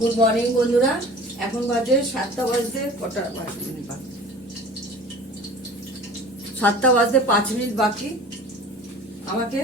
Good morning বন্ধুরা। এখন বাজে 7টা বাজতে কটা 7টা বাজতে 5 মিনিট বাকি। আমাকে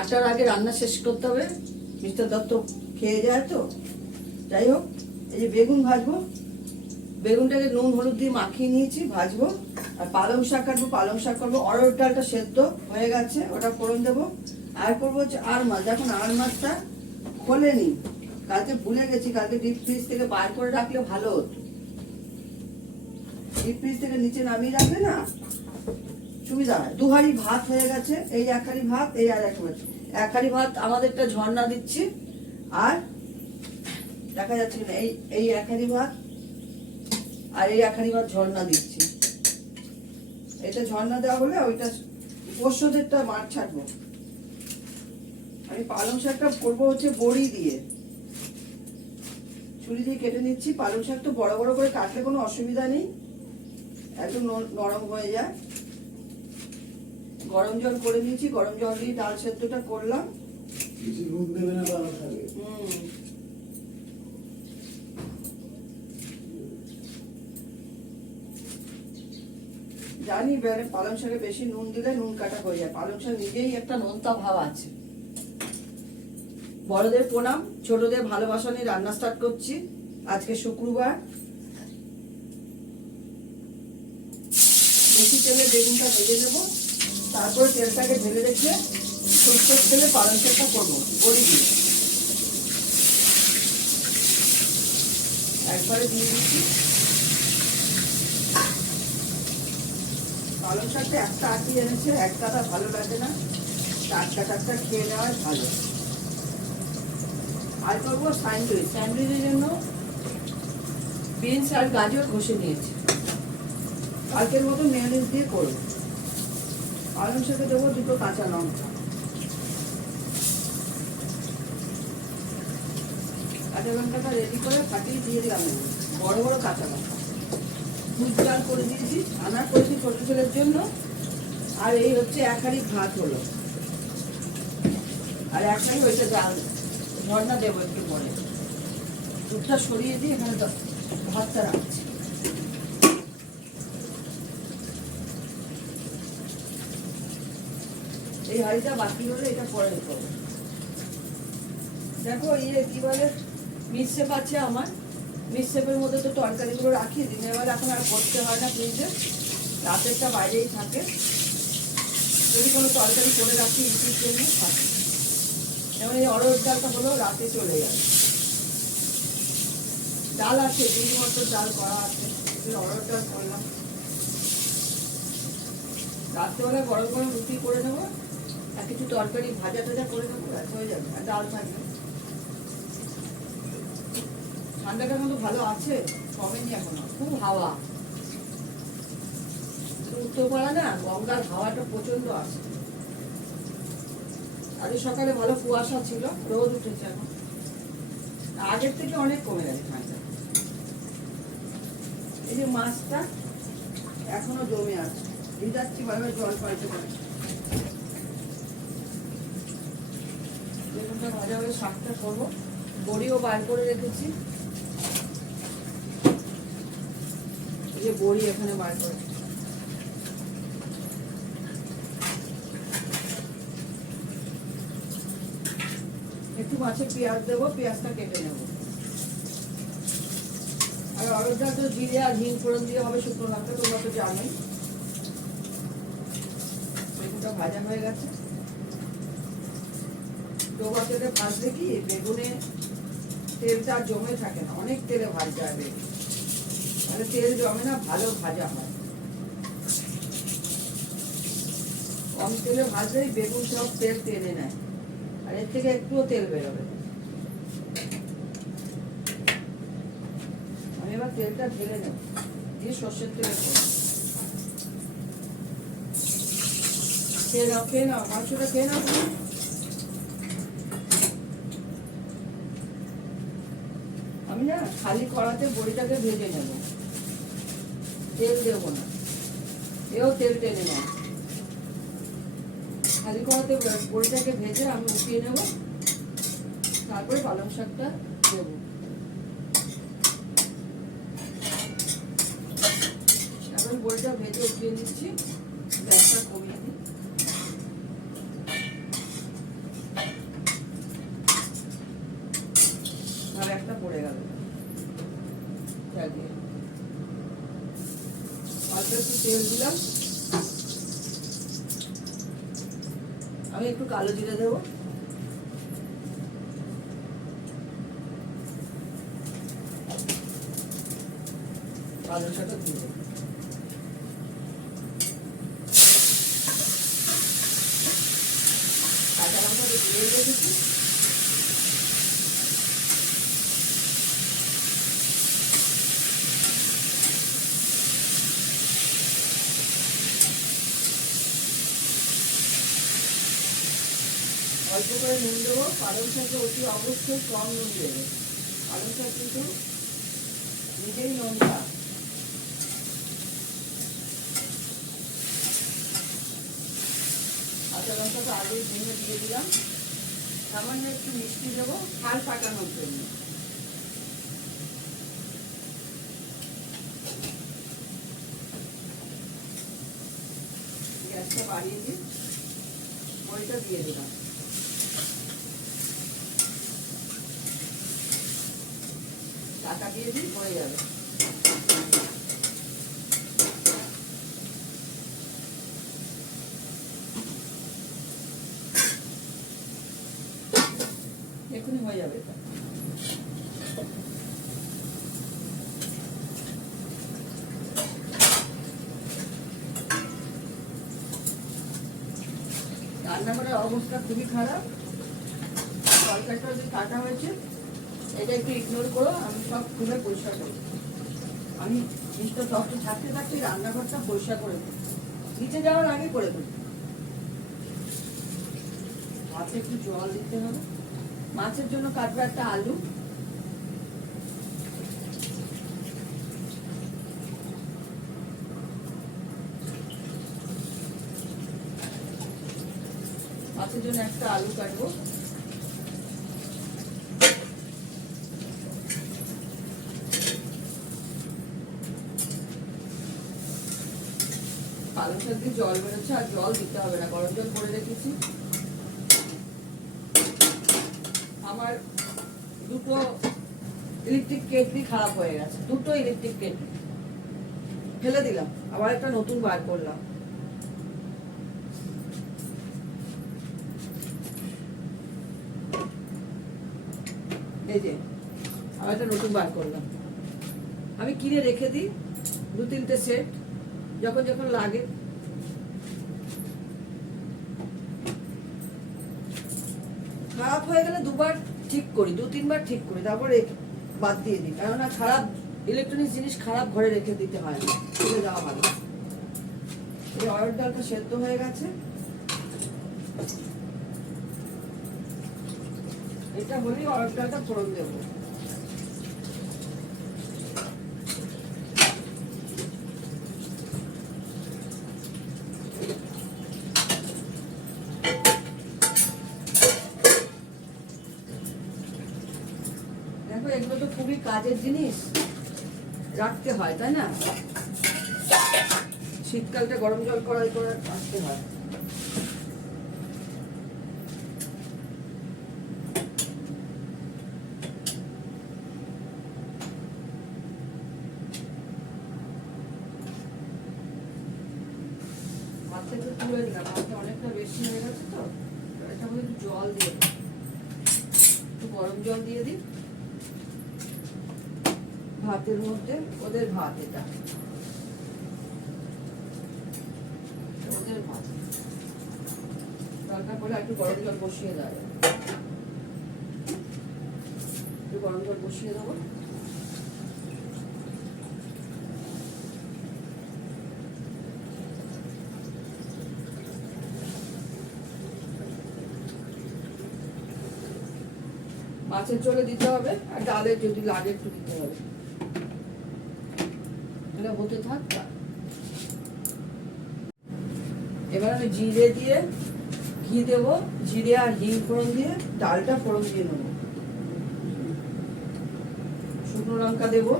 8টার আগে রান্না শেষ করতে হবে, মিস্টার দত্ত খেয়ে যায় তো। যাই হোক, এই যে বেগুন ভাজবো, বেগুনটাকে নুন হলুদ দিয়ে মাখিয়ে নিয়েছি, ভাজবো। আর পালং শাক কাটবো, পালং শাক করবো। অরহর ডালটা সেদ্ধ হয়ে গেছে, ওটা ফোড়ন দেবো। আর করবো হচ্ছে আর মাছ। এখন আর মাছটা খোলেনি, কালকে ভুলে গেছি। কালকে ডিপ ফ্রিজ থেকে বার করে রাখলে ভালো হতো। ডিপ ফ্রিজ থেকে নিচে নামিয়ে রাখলে না সুবিধা হয়। 2 হাঁড়ি ভাত হয়ে গেছে। এই 1 হাঁড়ি ভাত, এই আর 1 হাঁড়ি ভাত আমাদেরটা ঝর্ণা দিচ্ছি। আর দেখা যাচ্ছে না, এই 1 হাঁড়ি ভাত আর এই 1 হাঁড়ি ভাত ঝর্ণা দিচ্ছি। এটা ঝর্ণা দেওয়া হলে ওইটা পোষ্যদেরটা মাছ ছাড়বো। আমি পালং শাকটা করবো হচ্ছে বড়ি দিয়ে, ছুরি দিয়ে কেটে নিচ্ছি। পালং শাক তো বড় বড় করে কাটলে কোনো অসুবিধা নেই, একদম নরম হয়ে যায়। গরম জল করে নিয়েছি, গরম জল দিয়ে ডাল সেদ্ধটা করলাম। জানি পালং শাকে বেশি নুন দিলে নুন কাটা হয়ে যায়। পালং শাক নিজেই একটা নোনতা ভাব আছে। বড়দের প্রণাম, ছোটদের ভালোবাসা নিয়ে রান্না স্টার্ট করছি। আজকে শুক্রবার। বেশি তেলে বেগুনটা ভেজে নেবো, তারপরে তেলটাকে ঢেলে রেখে সরষের তেলে পালং শাকটা করবো বড়ি দিয়ে। একবারে দিয়ে দিচ্ছি। পালং শাকটা একটা আটি এনেছে, একটাটা ভালো লাগে না, টাটকা টাটকা খেয়ে নেওয়াই ভালো। আর করবো স্যান্ডউইচ। স্যান্ডউইচের জন্য বিনস আর গাজর ঘষে নিয়েছি। কালকের মতো মেয়োনিজ দিয়ে করবো। পালং শাকে দেবো 2 কাঁচা লঙ্কা। কাঁচা লঙ্কাটা রেডি করে ফাটিয়ে দিয়ে দিলাম, বড় বড় কাঁচা লঙ্কা। দুধ চাল করে দিয়েছি, রান্না করেছি ছোট ছেলের জন্য। আর এই হচ্ছে 1 হাঁড়ি ভাত হলো, আর 1 হাঁড়ি ওইটা ডাল ঝর্ণা দেবো একটু পরে। দুধটা সরিয়ে দিয়ে এখানে ভাতটা রাখছি। এই হাঁড়িটা বাকি হলে এটা পরে করবো। দেখো কি বলে, মিক্সেপ আছে আমার। মিক্সেপের মধ্যে তো তরকারিগুলো রাখি, দিনের বেলা এখন আর করতে হয় না ফ্রিজে, রাতেরটা বাইরেই থাকে। যদি কোনো তরকারি করে রাখি ইটির জন্য থাকে। যেমন এই অরহর ডালটা হলো রাতে চলে যাবে। ডাল আছে, 2 মটর ডাল করা আছে, অরহর ডাল করলাম। রাত্রেবেলা গরম গরম রুটি করে নেবো, আর কিছু তরকারি ভাজা টাজা করে নেবো, হয়ে যাবে। আর ডাল থাকবে। ঠান্ডাটা কিন্তু ভালো আছে, কমেনি এখনো, খুব হাওয়া। উত্তরপাড়া না, গঙ্গার হাওয়াটা প্রচন্ড আছে। আজ সকালে ভালো কুয়াশা ছিল, রোদ উঠেছে এখন। আগের থেকে অনেক কমে গেছে ঠান্ডা। এই যে মাছটা এখনো জমে আছে, ভিজাচ্ছি ভালোভাবে, জল পাল্টে পারে। বেগুনটা ভাজা হয়ে শাকটা করবো। বড়িও বার করে রেখেছি, এই যে বড়ি এখানে বার করে। একটু মাছে পেঁয়াজ দেবো, পেঁয়াজটা কেটে নেবো। আর অরহর ডাল তো জিরে আর হিং ফোড়ন দিয়ে হবে, শুকনো লঙ্কা তোমরা তো জানোই। বেগুনটা ভাজা হয়ে গেছে। ডোবা তেলে ভাজলে কি বেগুনে তেলটা জমে থাকে না, অনেক তেলে ভাজতে হবে। তাহলে তেল জমে না, ভালো ভাজা হয়। কম তেলে ভাজলেই বেগুন সব তেল টেনে নেয়, আর এর থেকে একটুও তেল বেরোবে। আমি এবার তেলটা ঢেলে নেব, দিয়ে সর্ষের তেলে করবো। খেয়ে নাও, খেয়ে নাও, মাংসটা খেয়ে নাও। আমি না খালি কড়াতে বড়িটাকে ভেজে নেব, তেল দেবো না। এও তেল টেনে নেয়। খালি কড়াতে বড়িটাকে ভেজে আমি উঠিয়ে নেব, তারপরে পালং শাকটা দেবো। আলুটা ভেজে উঠিয়ে নিচ্ছি, গ্যাসটা কমিয়ে দিই। আর একটা পড়ে গেল, অল্প একটু তেল দিলাম, আমি একটু কালো জিরে দেবো, কালো শাকটা দিব, কাঁচা লঙ্কা দিয়ে রেখেছি, অল্প করে নুন দেবো। পালং শাকে অতি অবশ্যই কম নুন দেবে, পালং শাক কিন্তু নিজেই নোনতা। কাঁচা লঙ্কাটা আলু ভেঙে দিয়ে দিলাম, সামান্য একটু মিষ্টি দেবো হাল পাকানোর জন্য। গ্যাসটা বাড়িয়ে দিই, বড়িটা দিয়ে দিলাম, ঢাকা দিয়ে দিই, হয়ে যাবে। এখনই হয়ে যাবে এটা। রান্নাঘরের অবস্থা খুবই খারাপ, তরকারিটা যে কাটা হয়েছে এটা একটু ইগনোর করো, আমি সব খুলে পরিষ্কার করি। আমি জিনিসটা তখন থাকতে থাকতে রান্নাঘরটা পরিষ্কার করে দিই, নিচে যাওয়ার আগে করে দিই। হাতে একটু জল দিতে হবে, মাছের জন্য কাটবো একটা আলু, মাছের জন্য একটা আলু কাটবো, পালং শাক দিয়ে জল বেরোচ্ছে, আর জল দিতে হবে না, গরম জল করে রেখেছি। আমার দুটো ইলেকট্রিক কেটলি খারাপ হয়ে গেছে, দুটো ইলেকট্রিক কেটলি ফেলে দিলাম, আবার একটা নতুন বার করলাম। এই যে আবার একটা নতুন বার করলাম, আমি কিনে রেখে দিই 2-3টে সেট, যখন যখন লাগে। খারাপ হয়ে গেলে দুবার ঠিক করি, 2-3বার ঠিক করি, তারপরে বাদ দিয়ে দিই, কেননা খারাপ ইলেকট্রনিক্স জিনিস খারাপ ঘরে রেখে দিতে হয় না, চলে যাওয়া ভালো। এই অরহর ডালটা সেদ্ধ হয়ে গেছে, এটা হলেই অরহর ডালটা ফোড়ন দেবো। দেখো এগুলো তো খুবই কাজের জিনিস, রাখতে হয়, তাই না? শীতকালটা গরম জল কড়াই করে রাখতে হয়। ভাতটা একটু তুলে দিলাম, ভাতটা অনেকটা বেশি হয়ে গেছে, তো এটা মধ্যে একটু জল দিয়ে দিই, একটু গরম জল দিয়ে দিই ভাতের মধ্যে। ওদের ভাত, এটা ওদের ভাত, দরকার পড়লে একটু গরম জল বসিয়ে দেয়, একটু গরম জল বসিয়ে দেবো। মাছের ঝোলে দিতে হবে, আর ডালের যদি লাগে একটু দিতে হবে, এটা হতে থাক। এবার আমি জিরে দিয়ে ঘি দেবো, জিরে আর হিং ফোড়ন দিয়ে ডালটা ফোড়ন দিয়ে নেবো, শুকনো লঙ্কা দেবো,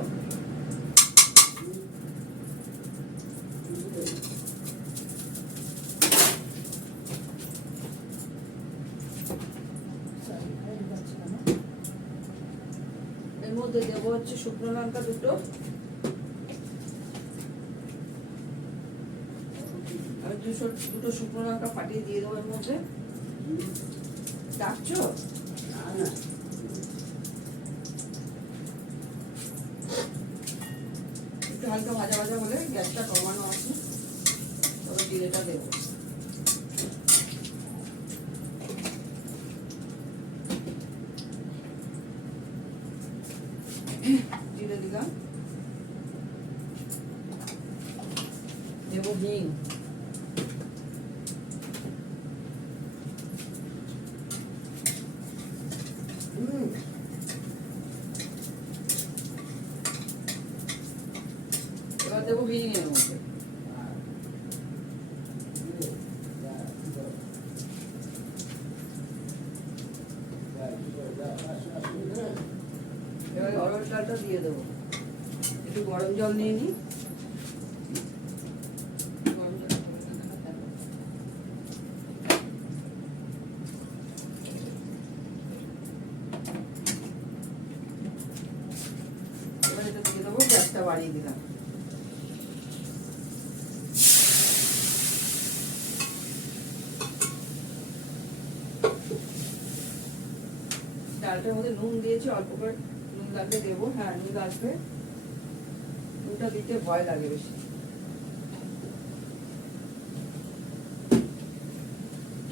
এর মধ্যে দেবো হচ্ছে শুকনো লঙ্কা দুটো, আমি দুটো শুকনো লঙ্কা ফাটিয়ে দিয়ে দেবো এর মধ্যে। ডাকছো? একটু হালকা ভাজা ভাজা হলে গ্যাসটা কমানো আছে, তবে জিরেটা দেবো। জিরে দিলাম, দেবো হিং, এবার দেবো হিং এর মধ্যে। এবার অরহর ডালটা দিয়ে দেবো, একটু গরম জল নিয়ে নিই। এবার এটা দিয়ে দেবো, গ্যাসটা বাড়িয়ে দিলাম। ডালটার মধ্যে নুন দিয়েছি, অল্প করে নুন লাগলে দেবো। হ্যাঁ, নুন লাগবে, নুনটা দিতে ভয় লাগে বেশি।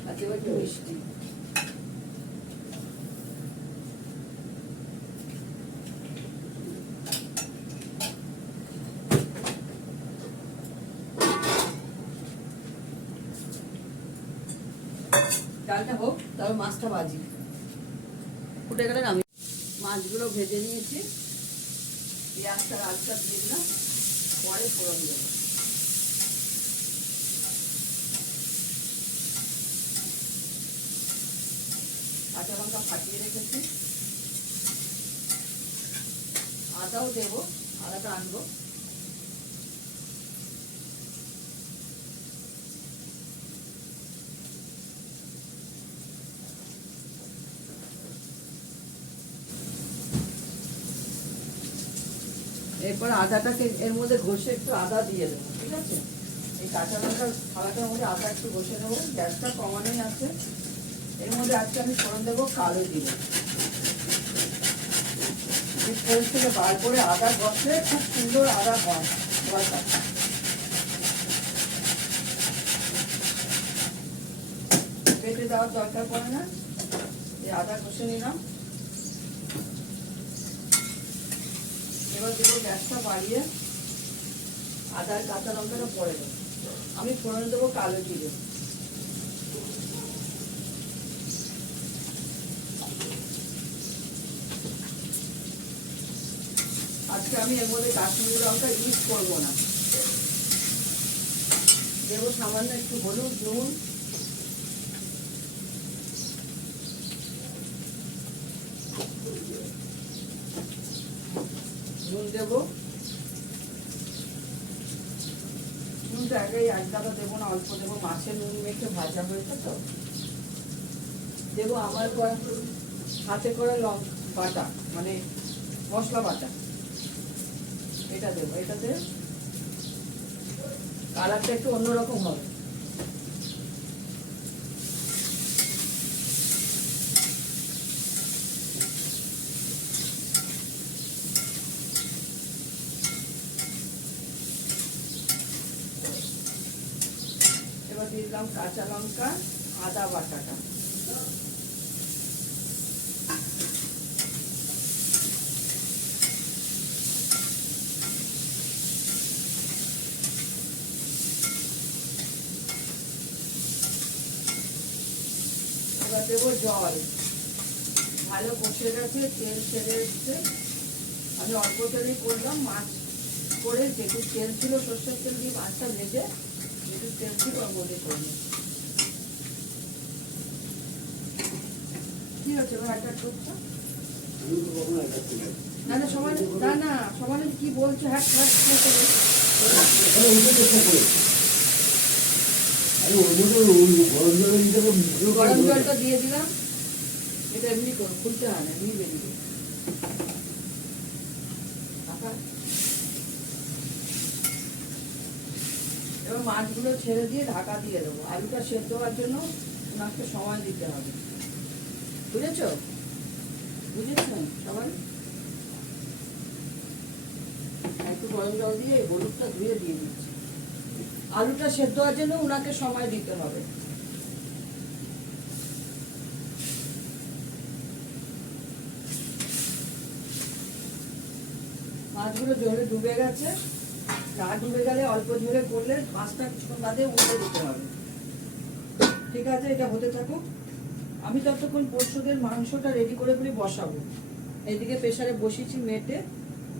আর দেবো একটু মিষ্টি। ডালটা হোক, তারপর মাছটা ভাজি। ফুটে গেলে আমি মাছগুলো ভেজে নিয়েছি, পেঁয়াজটা আলুটা দিয়ে দিলাম, পরে ফোড়ন দেবো। কাঁচা লঙ্কা ফাটিয়ে রেখেছি, আদাও দেবো, আদাটা আনবো। এরপর আদাটাকে এর মধ্যে ঘষে একটু আদা দিয়ে দেবো, ঠিক আছে? এই কাঁচা লঙ্কার থালাটার মধ্যে আদা একটু ঘষে নেবো, গ্যাসটা কমানোই আছে। এর মধ্যে আজকে আমি ফোড়ন দেবো কালো জিরে। ফোড়ন থেকে বার করে আদা ঘষলে খুব সুন্দর আদা হয় গলটা। বেটে দেওয়ার দরকার পড়ে না, এই আদা ঘষে নিলাম। এবার দেবো গ্যাসটা বাড়িয়ে, আদার কাঁচা লঙ্কাটা পরে দেবো। আমি ফোড়ন দেবো কালো জিরে। আজকে আমি এর মধ্যে কাশ্মীরি লঙ্কা ইউজ করবো না, দেবো সামান্য একটু হলুদ, নুন, নুন দেবো। নুনটা আগে একদাবা দেবো না, অল্প দেবো, মাছের নুন মেখে ভাজা হয়েছে তো। দেবো আমার হাতে করে লঙ্কা বাটা, মানে মশলা বাটা, এটা দেবো। এটাতে কালারটা একটু অন্যরকম হবে। এবার দিয়ে দিলাম কাঁচা লঙ্কা, আদা বাটাটা। এবার দেবো জল, ভালো কষে গেছে, তেল ছেড়ে এসছে। আমি অল্প তেলেই করলাম, মাছ করে যেটু তেল ছিল, সর্ষের তেল দিয়ে মাছটা ভেজে যেটু তেল ছিল ওর মধ্যে করলাম। কি হচ্ছে ভাই, এটা করছো? না না সবাই, না না সবাই কি বলছো? হ্যাঁ গরম জলটা দিয়ে দিলাম, এটা এমনি করো, খুলতে হয় না, এমনি বেরিয়ে ঢাকা। এবার মাছগুলো ছেড়ে দিয়ে ঢাকা দিয়ে দেবো। আলুটা সেদ্ধ হওয়ার জন্য ওনাকে সময় দিতে হবে। বুঝেছ? বুঝেছেন সবাই? একটু গরম জল দিয়ে এই হলুদটা ধুয়ে দিয়ে দিচ্ছি। আলুটা সেদ্ধ হওয়ার জন্য ওনাকে সময় দিতে হবে। মাছগুলো জলে ডুবে গেছে, না ডুবে গেলে অল্প ঝোলে করলে মাছটা কিছুক্ষণ বাদে উঠে দিতে হবে। ঠিক আছে, এটা হতে থাকুক। আমি ততক্ষণ পরশুদের মাংসটা রেডি করে বসাবো। এদিকে প্রেসারে বসিয়েছি মেটে,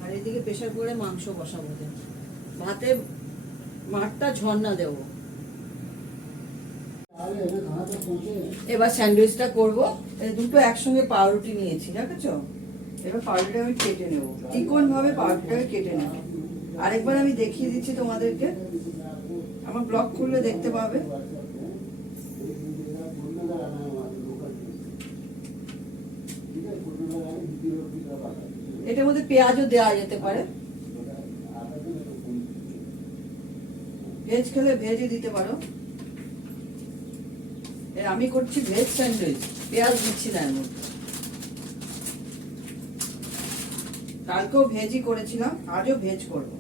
আর এদিকে প্রেসার করে মাংস বসাবো। ভাতে মাঠটা ঝর্ণা দেবো। এবার স্যান্ডউইচটা করবো। দুটো একসঙ্গে পাউরুটি নিয়েছি, দেখেছো? এবার পাউরুটিটা আমি কেটে নেবো, চিকন ভাবে পাউরুটিটাকে কেটে নেবো। আরেকবার আমি দেখিয়ে দিচ্ছি তোমাদেরকে, আমার ব্লগ খুললে দেখতে পাবে। এটার মধ্যে পেঁয়াজও দেওয়া যেতে পারে, ভেজ খেলে ভেজও দিতে পারো। আমি করছি ভেজ স্যান্ডউইচ, পেঁয়াজ দিচ্ছি না এর মধ্যে। কালকেও ভেজই করেছিলাম, আজও ভেজ করব।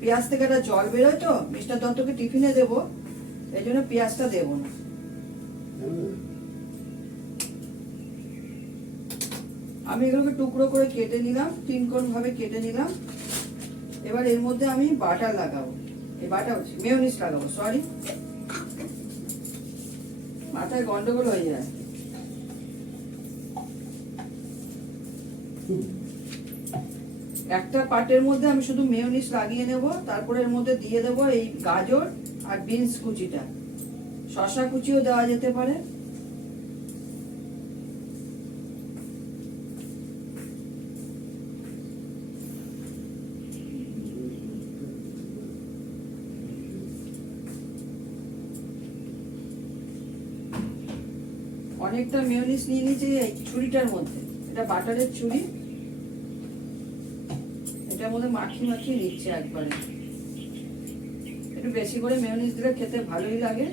পেঁয়াজ থেকে একটা জল বেরোয় তো, মিস্টার দত্তকে টিফিনে দেবো, এই জন্য পেঁয়াজটা দেবো না। আমি এগুলোকে টুকরো করে কেটে নিলাম, তিন কোণ ভাবে কেটে নিলাম। এবার এর মধ্যে আমি বাটার লাগাবো, এই বাটার মেয়োনিজ লাগাবো, সরি মাথায় গন্ডগোল হয়ে যায়। একটা পাটের মধ্যে আমি শুধু মেয়োনিজ লাগিয়ে নেব, তারপরে এর মধ্যে দিয়ে দেবো এই গাজর আর বিনস কুচিটা, শসা কুচিও দেওয়া যেতে পারে। অনেকটা মেয়োনিজ নিয়ে নিয়েছি এই ছুরিটার মধ্যে, এটা বাটারের ছুরি, এটার মধ্যে মাখিয়ে মাখিয়ে নিচ্ছে একবারে। একটু বেশি করে মেয়োনিজ দিলে খেতে ভালোই লাগে।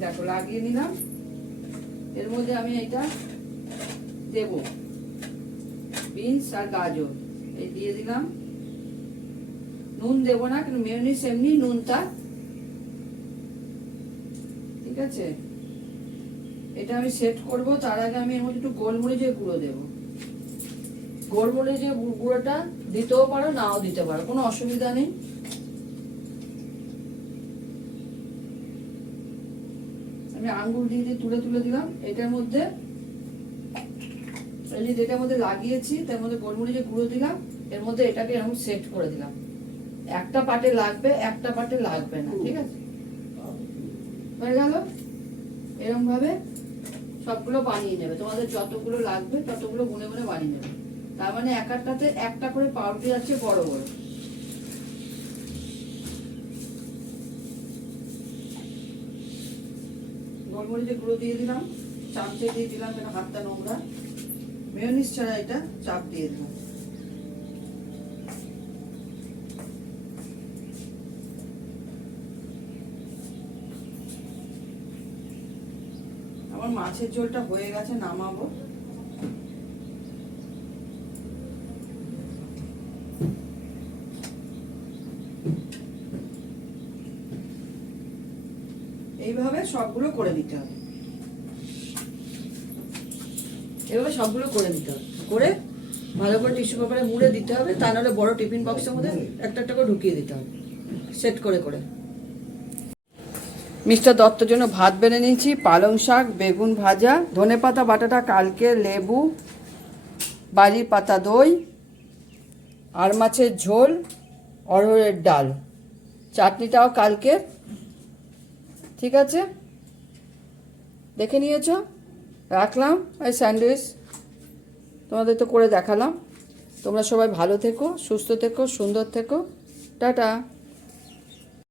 দেখো লাগিয়ে নিলাম। এর মধ্যে আমি এটা দেব, বিনস আর গাজর এই দিয়ে দিলাম। নুন দেবো না, কিন্তু মেয়োনিজ এমনি নুনটা, ঠিক আছে? এটা আমি সেট করব। তার আগে আমি এর মধ্যে একটু গোলমরিচের গুঁড়ো দেব। গোলমরিচের গুঁড়োটা দিতেও পারো, নাও দিতে পারো, কোনো অসুবিধা নেই। আমি আঙ্গুল দিয়ে দিয়ে তুলে তুলে দিলাম এটার মধ্যে। এই যে যেটার মধ্যে লাগিয়েছি তার মধ্যে গোলমরিচের গুঁড়ো দিলাম, এর মধ্যে এটাকে এরকম সেট করে দিলাম। একটা পাটে লাগবে, একটা পাটে লাগবে না, ঠিক আছে? হয়ে গেল। এরকম ভাবে সবগুলো বানিয়ে নেবে, তোমাদের যতগুলো লাগবে ততগুলো গুনে গুনে বানিয়ে নেবে। তার মানে এক একটাতে একটা করে পাউরুটি আছে বড় বড়। গোলমরিচের গুঁড়ো দিয়ে দিলাম, চামচে দিয়ে দিলাম, কেন হাতটা নোংরা। মেয়োনিজ ছাড়া এটা চাপ দিয়ে দিলাম। আমার মাছের ঝোলটা হয়ে গেছে, নামাবো। এইভাবে সবগুলো করে দিতে হবে, এভাবে সবগুলো করে দিতে হবে, করে ভালো করে টিস্যু পেপারে মুড়ে দিতে হবে। তা নাহলে বড় টিফিন বক্সের মধ্যে একটা একটা করে ঢুকিয়ে দিতে হবে, সেট করে করে। মিস্টার দত্তর জন্য ভাত বেড়ে নিয়েছি, পালং শাক, বেগুন ভাজা, ধনেপাতা বাটাটা কালকে, লেবু, বাড়ির পাতা দই, আর মাছের ঝোল, অরহরের ডাল, চাটনিটাও কালকে, ঠিক আছে? দেখে নিয়েছো? রাখলাম। এই স্যান্ডউইচ তোমাদের তো করে দেখালাম। তোমরা সবাই ভালো থেকো, সুস্থ থেকো, সুন্দর থেকো। টাটা।